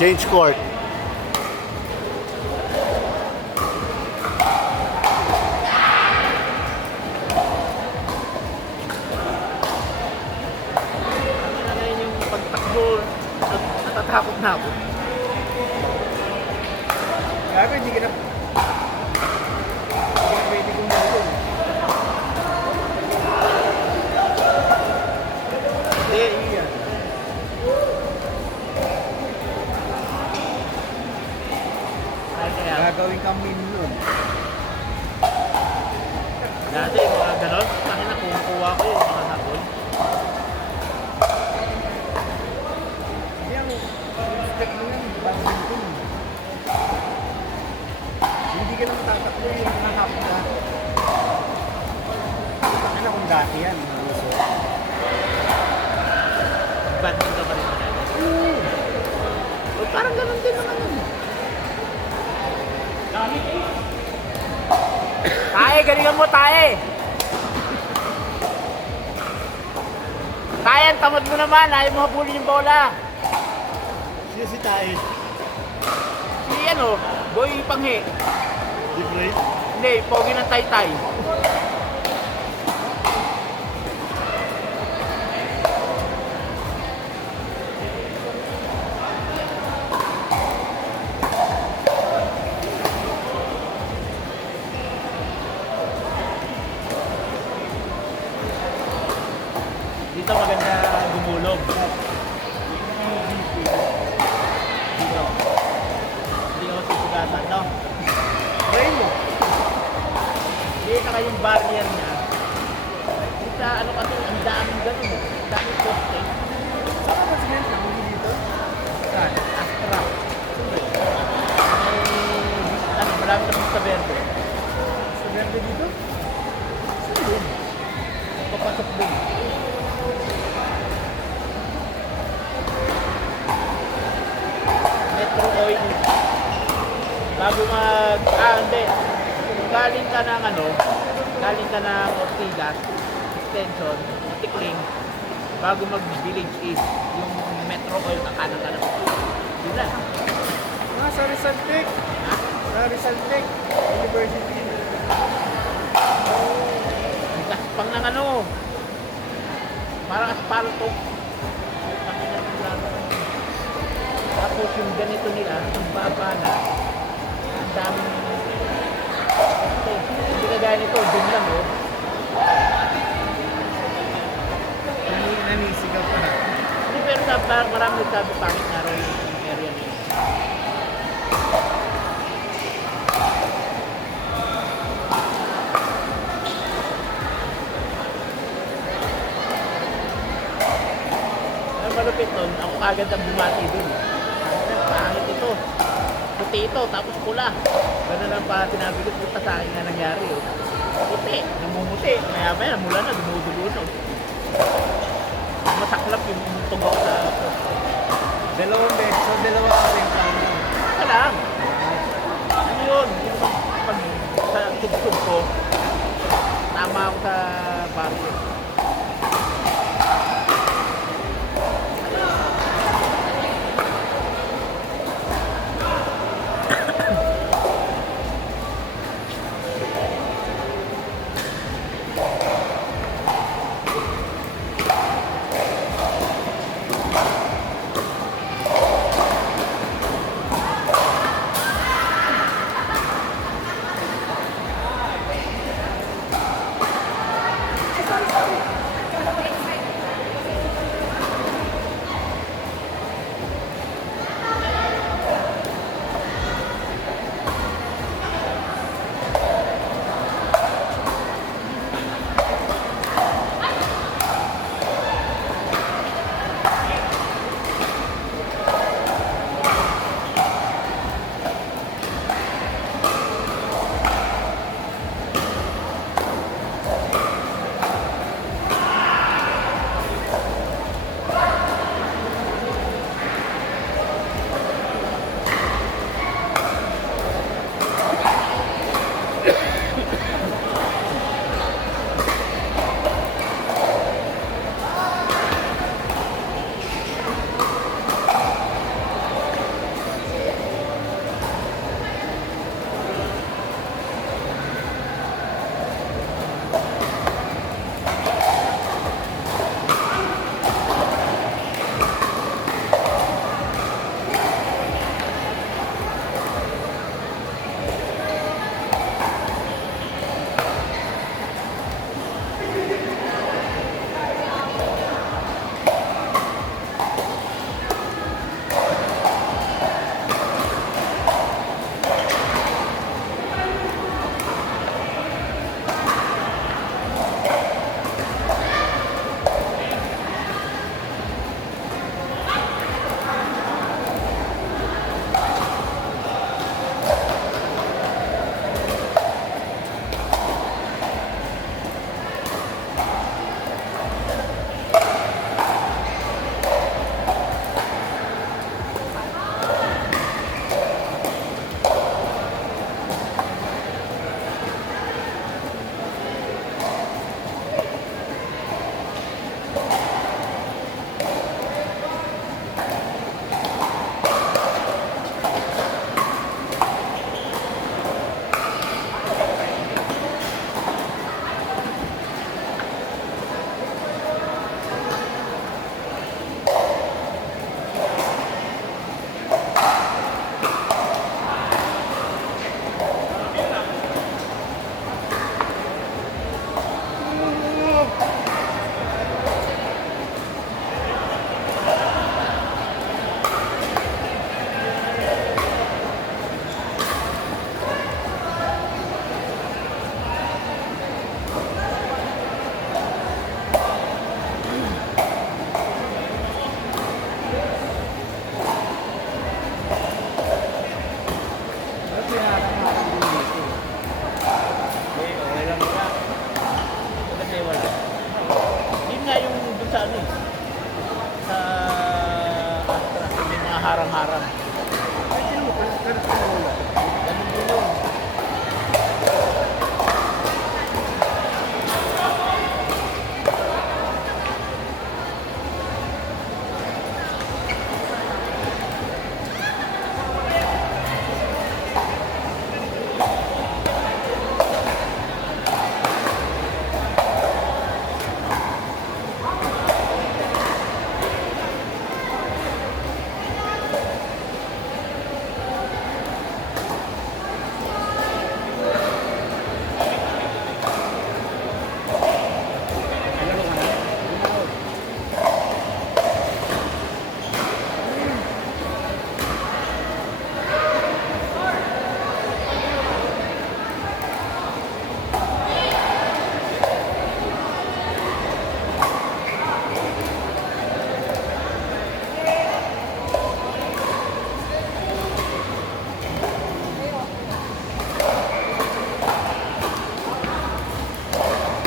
Change court. Ngayon yung pagtakbo, natatakot na ako. Gago, hindi ka na pwede gumulong. Hindi, Iya. kaya Gagawin kang meme nun. dati mga ganon, kasi na kumukuha ko yung mga sabon. Hindi ang step mo yan, badminton. Hindi ka na matatakbo yung nakahap ka. Ano kung dati yan, maluso. Badminton ka rin ba dati? O, parang ganon din naman yun. Tae, galingan mo, Tae! Tae, ang tamad mo naman. Ayaw mo habulin yung bola. Sino si Tae? Si ano, Boy Panghe. Di break? Hindi, pogi ng Taytay. Dito maganda gumulog. Dito. Hindi ako sisugatan, no? Try mo. Hindi, saka yung barrier niya. Sa ano kasi, ang daming ganun. Ang daming poste. Saan ka ba siya nahuli dito? Saan? Astra. Ano, marami na sa verde. Sa verde dito? Saan yun? Papasok dun. Metro Oil. Bago hindi. Galing ka ng galing ka ng Ortigas, extension, Tikling, bago mag-Village East, yung Metro Oil, kakanan ka na. Yun na. Sa Rizal Tech. Ha? Sa Rizal Tech University. May gaspang ng parang asparto. Tapos yung ganito nila, ang baba na, ang daming hindi ka gaya nito, dun lang Nanisigaw pa na. Hindi, pero marami nagsabi pangit na rin yung area na yun. Ang malupit nun, ako agad ang bumati dun. Pangit ito. Puti ito, tapos pula. Ganun lang pa sinabi ko, puta sa akin na nangyari. Puti, namumuti. Maya maya, mula na, dumudulo na. Masaklap yung tugok sa poste. Dalawang beses. So, dalawa ka rin kami. Ito lang. Ano yun? Yung pag sa tugtog ko, tama ako sa barrio. harang-harang.